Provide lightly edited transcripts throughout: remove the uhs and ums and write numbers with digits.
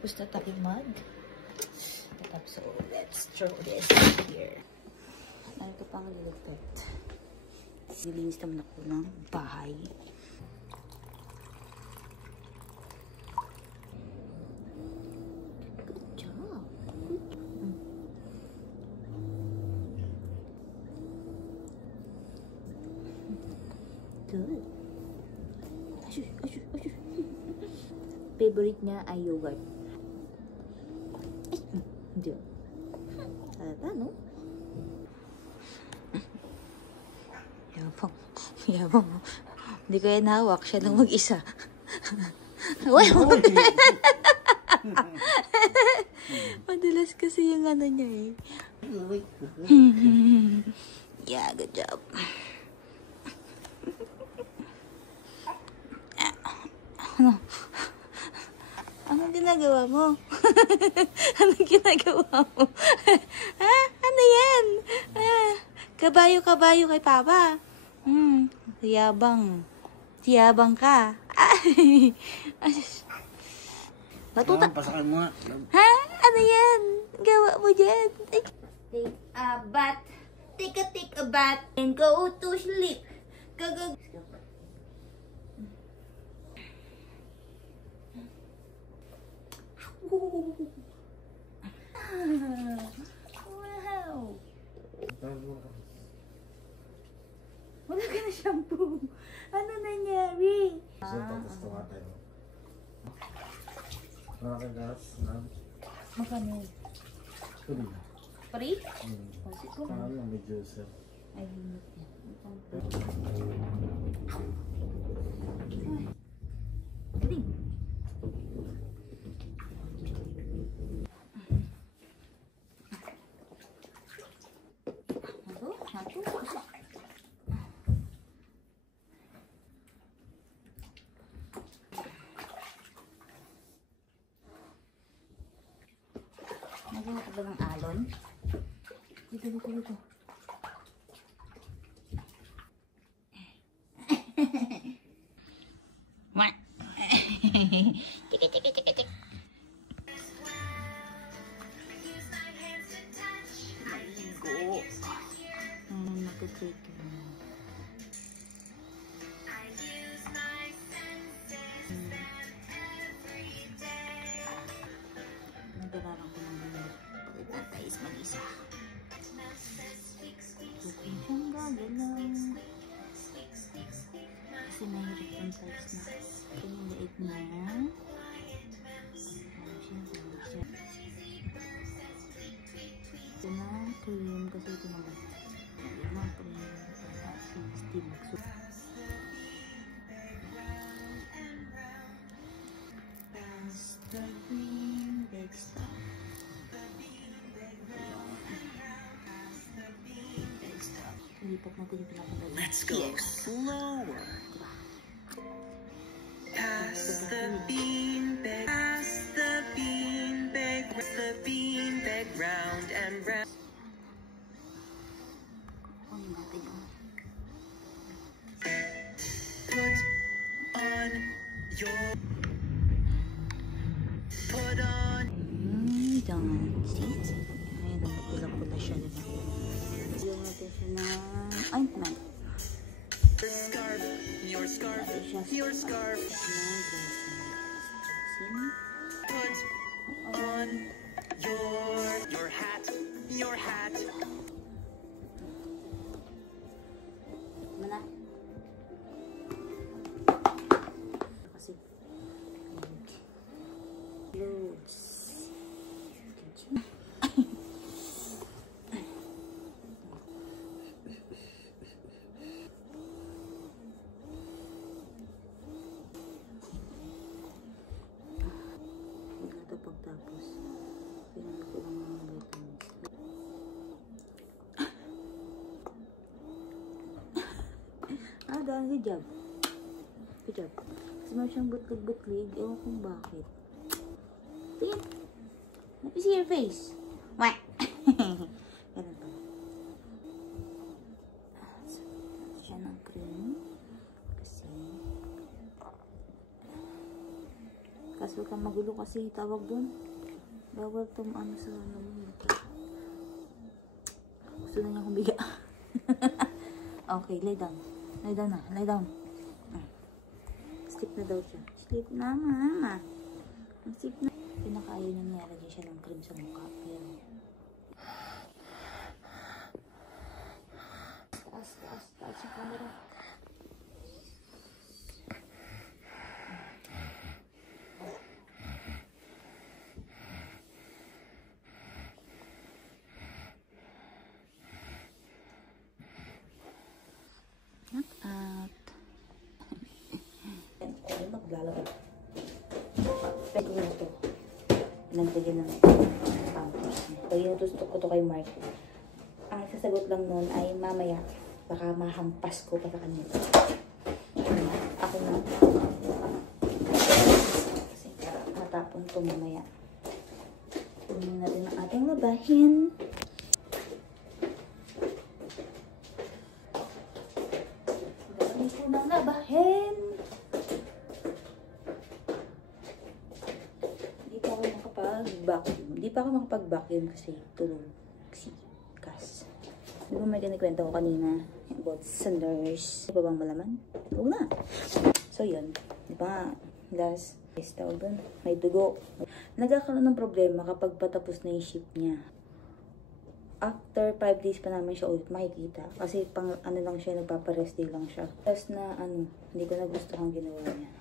Tapos na tayo so let's throw this here. Ano ito pang liligpit? Nilinis naman ako ng bahay. Good job. Good. Favorite niya ay yogurt. Ay, hindi. Halata, no? Yabang. Yabang. Hindi ko yan hawak. Siya lang mag-isa. Madalas kasi yung ano niya eh. Yeah, good job. Ano? Anong ginagawa mo? Anong ginagawa mo? Ha? Ano yan? Kabayo-kabayo kay Papa. Siyabang. Siyabang ka. Ay. Matuta. Pasakan mo nga. Ha? Ano yan? Gawa mo dyan? Take a bath. Take a bath. And go to sleep. Go. Wow! Wala ka na shampoo. Ano nangyari? Magkano? Free? Ay, limit yan. Galing. Nagawa ka ba ng alon? Dito. Tik. Maligo. Nag-take mo. Nagdararang ko naman pagod na tayo mag-isa. Bukong siyang gagalaw. Kasi mahirap yung size na. Kanyang liit na. Ito na cream kasi ito naman. Ito na cream. Steam. The bean bag stuff. Lipat natin yung pinapagay. Let's go slower. Pass the beanbag. Pass the beanbag. The beanbag round and round. Put on your. Put on. See? Ayun, pula-pula siya, diba? Bigyan natin siya ng ointment. Your scarf. Put on your hat. Mana? Kasi loads. Pagtapos, pinamit ko lang mga vitamins. Good job. Kasi meron siyang butlig-butlig. Ewan kung bakit. Tingin. Let me see your face. Wah! Ganun pa. So, siya ng cream. Kasi Kaso huwag kang magulo kasi tawag doon. Bawal tong ano sa gusto na niya kumiga. Okay, lay down. Lay down na, lay down. Sleep na daw siya. Sleep na, mama. Sleep na. Pinakaayaw niya nilalagay siya ng cream sa mukha. Pero taas yung camera. Knock out. Maglalabas. Pwede ko na ito. Nagtagyan ng pampers niya. So, inutustok ko ito kay Mark. Ang sasagot lang nun ay mamaya. Baka mahampas ko pa sa kanya. Ako na. Kasi matapon ito mamaya. Kunin natin ang ating labahin. Galing ko ng labahin. Hindi pa ako makapag-vacuum kasi tulog si Cass. Di ba may kinikwento ko kanina about sa nurse? Di ba bang malaman? Oo na. So yun. Di ba last tawag doon, may dugo. Nagkakaroon ng problema kapag patapos na yung shift niya. After 5 days pa namin siya ulit makikita. Kasi pang ano lang siya, nagpaparest day lang siya. Tapos na ano, hindi ko nagustuhan ginawa niya.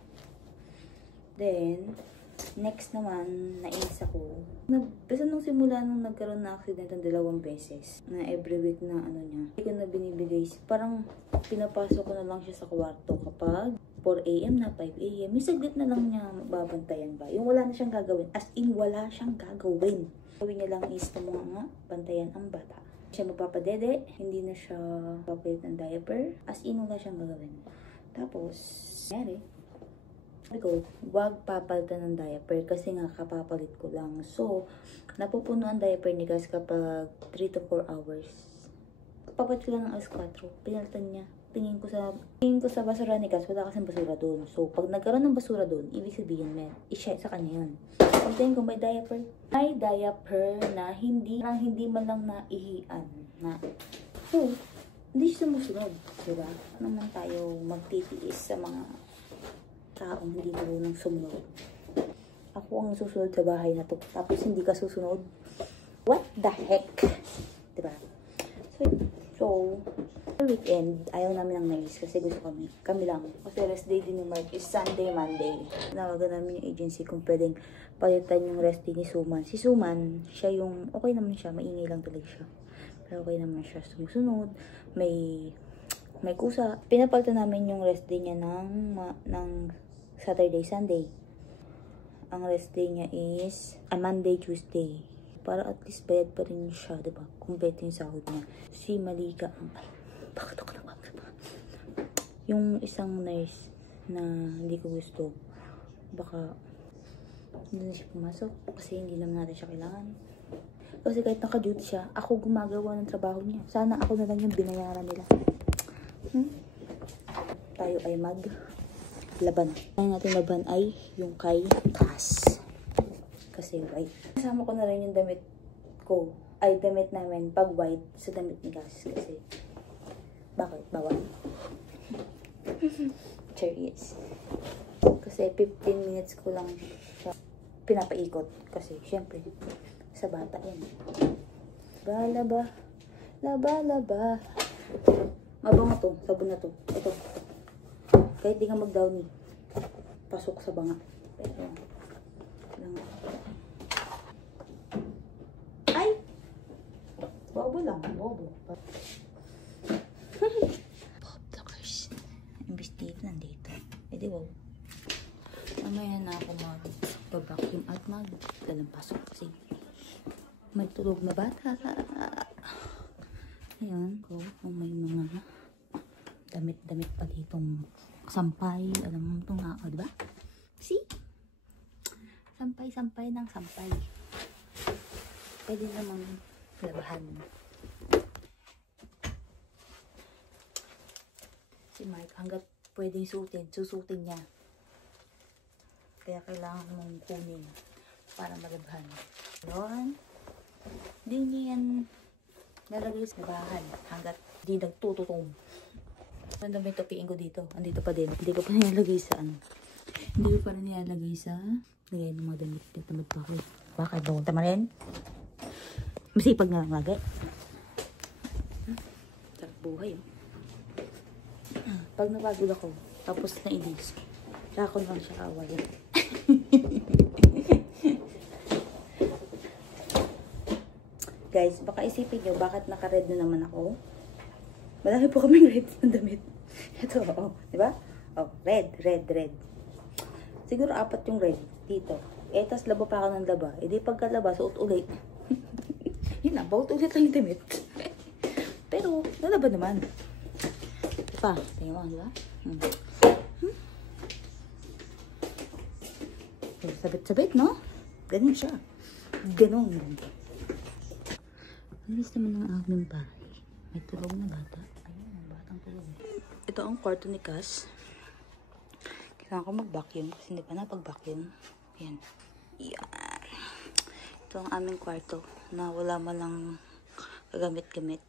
Then, next naman, nainis ako. Basta nung simula nung nagkaroon na accident ng 2 beses, na every week na ano niya, hindi ko na binibigay. Parang pinapasok ko na lang siya sa kwarto kapag 4 AM na 5 AM. Yung saglit na lang niya babantayan ba. Yung wala na siyang gagawin. As in, wala siyang gagawin. Gawin niya lang is nga, bantayan ang bata. Siya magpapadede, hindi na siya papalit ng diaper. As in, wala siyang gagawin. Tapos, nangyari, sabi ko, wag papalitan ng diaper kasi nga kapapalit ko lang. So, napupuno ang diaper ni Gas kapag 3 to 4 hours. Papalit ko lang ng alas 4. Pinalitan niya. Tingin ko sa basura ni Gas, wala kasing basura doon. So, pag nagkaroon ng basura doon, ibig sabihin, i-share sa kanya yun. Pag tingin ko may diaper na hindi man lang naihian. So, hindi siya sumusunod. Diba? Ano naman tayo magtitiis sa mga taong hindi marunong sumunod. Ako ang susunod sa bahay na to. Tapos hindi ka susunod. What the heck? Diba? So weekend, ayaw namin ng nais kasi gusto kami lang. Kasi rest day din ni Mark is Sunday, Monday. Nawagan namin yung agency kung pwedeng palitan yung rest day ni Suman. Si Suman, siya yung, okay naman siya, maingay lang talaga siya. Pero okay naman siya, sumusunod, may kusa. Pinapalitan namin yung rest day niya ng Saturday, Sunday. Ang rest day niya is Monday, Tuesday. Para at least bayad pa rin siya, diba? Complete yung sahod niya. Si Malika, bakit ako nagpapalapa? Yung isang nurse na hindi ko gusto, baka hindi na siya pumasok kasi hindi naman natin siya kailangan. Kasi kahit naka-duty siya, ako gumagawa ng trabaho niya. Sana ako na lang yung binayaran nila. Tayo ay maglaban. Ang ating laban ay yung kay Cass. Kasi white. Kasama ko na rin yung damit ko. Ay, damit namin pag white sa damit ni Cass. Kasi, bakit? Bawal? Serious. Kasi 15 minutes ko lang siya pinapaikot. Kasi, syempre, sa bata yan. Laba. Mabango to. Sabon na to. Ito. Kahit di ka mag-downy. Pasok sa banga. Pero, ay! Bobo lang. Bobo. Bob the curse. Imbis dito, nandito. Eh di wow. Mamaya na ako mag-vacuum at mag-pasok kasi may tulog na bata. Ayan. Kung may mga damit-damit pa ditong sampay. Alam mo itong nga, diba? See? Sampay ng sampay. Pwede namang labahan. Si Mark, hanggat pwedeng susutin niya. Kaya kailangan mong kunin para malabhan. Doon. Hindi niya yan nalagay sa bahan hanggat di nagtututong. Ang dami topiin ko dito. Andito pa din. Hindi ko pa nilalagay sa ano. Hindi ko pa rin nilalagay sa lagay ng mga damit. Tamad pa ako. Bakit doon tamarin? Masipag na lang lagi. Sarap buhay oh. Pag napagod ako, tapos na ilis, saka ko lang siya kawayan. Guys, baka isipin nyo, bakit naka-red na naman ako? Malaki po kaming red na damit. Ito, oh, di ba? Oh, red. Siguro 4 yung red dito. Tas laba pa ako ng laba. Di pagkalaba, suot ulit. Yun na, baut ulit lang yung damit. Pero, nalaba naman. Pa, tingnan mo, di ba? Sabit-sabit, no? Ganun siya. Ganun. Alis naman ng aming bahay. May tulog na bata. Ayun, ang batang tulog. Ito ang kwarto ni Cass. Kailangan ko mag-vacuum kasi hindi pa napag-vacuum. Yan. Yan. Ito ang aming kwarto na wala man lang kagamit-gamit.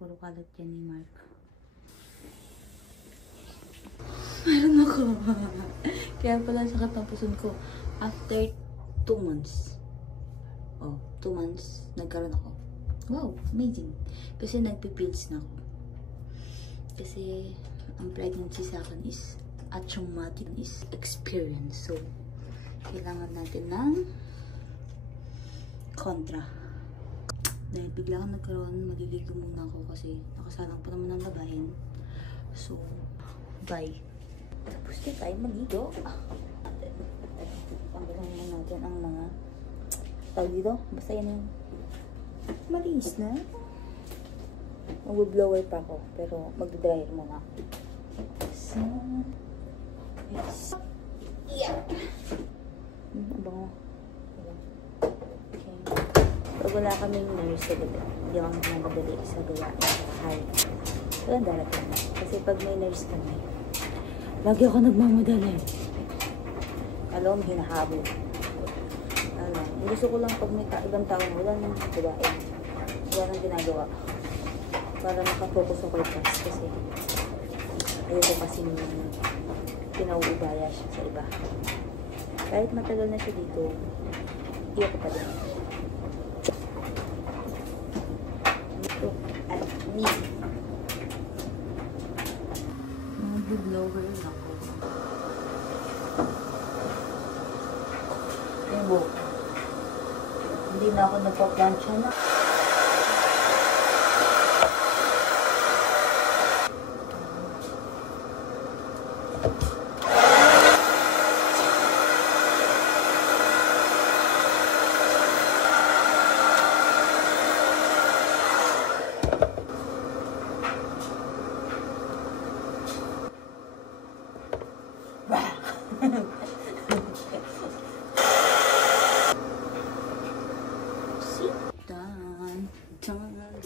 Puro kalat yan ni Mark. Meron ako. Kaya pala sa katapusan ko, after 2 months. Oh, 2 months, nagkaroon ako. Wow, amazing. Kasi nagpipills na ako. Kasi, ang pregnancy sa akin is a traumatic experience. So, kailangan natin ng kontra. Dahil bigla akong nagkaroon, maliligo muna ako kasi nakasalang pa naman ng labahin. So, bye. Tapos di tayo maligo. Panggalan naman natin ang mga tawag dito. Basta yan yung malinis na. Mag-blower pa ako. Pero mag-dryer muna. So, yes. Yeah. Ang bango. Okay. Pag wala kaming nurse sa gabi, hindi ako namadali sa gawain sa bahay. Walang darating na. Kasi pag may nurse kami, lagi ako nagmamadali. Alam, hinahabol. Gusto ko lang pag may ibang tao, wala nang gawain. Wala nang ginagawa. Para makafocus ako kay Cass kasi ayoko kasi pinauubaya siya sa iba. Kahit matagal na siya dito, iyak ko pa din. Look at me. Mag-blower ako. Ayun, hindi na ako nagpa-plancha na.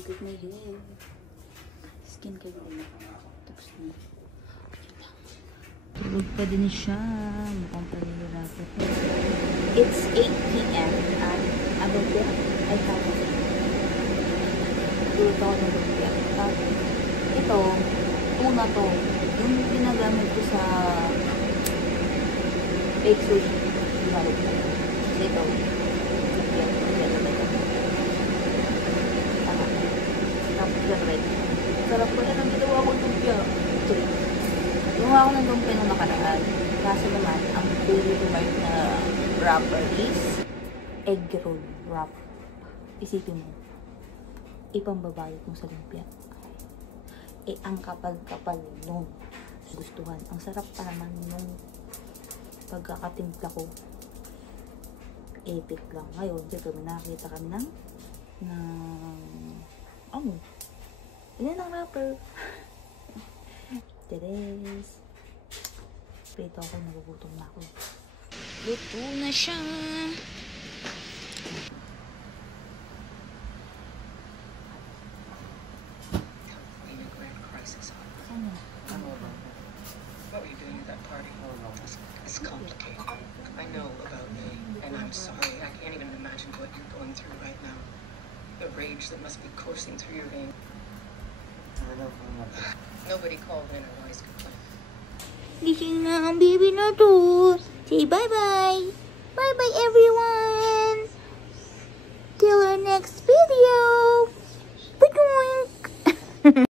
Look at my hair. Skin care din. Tapos na. Tulog pa din siya. Mukhang palilapit. It's 8 p.m. and ano ba? Ay, tama. Tulog ako ng lumpia. Ito, tuna to. Yung ginagamit ko sa baked sushi. Ginagamit ko. Kasi ito, lumpia. Sarap ko na nang ginawa ko lumpia. Gumawa ko ng lumpia nung nakaraan. Kaso naman, ang baby mark na wrapper is egg roll wrap. Isipin mo, ipambabayot mo sa lumpia. Eh, ang kapal-kapal nung gustuhan. Ang sarap pa naman nung pagkakatimpla ko. Epic lang. Ngayon, dito nakakita kami ng ilan ang wrapper? Teres. Pito ako, nagugutom na ako. Luto na siya. What were you doing at that party? It's complicated. can't even imagine what you're going through right now. The rage that must be coursing through your veins. Nobody called in a wise complaint. Gising na ang baby na to. Say bye-bye. Bye-bye, everyone. Till our next video. Bye-bye.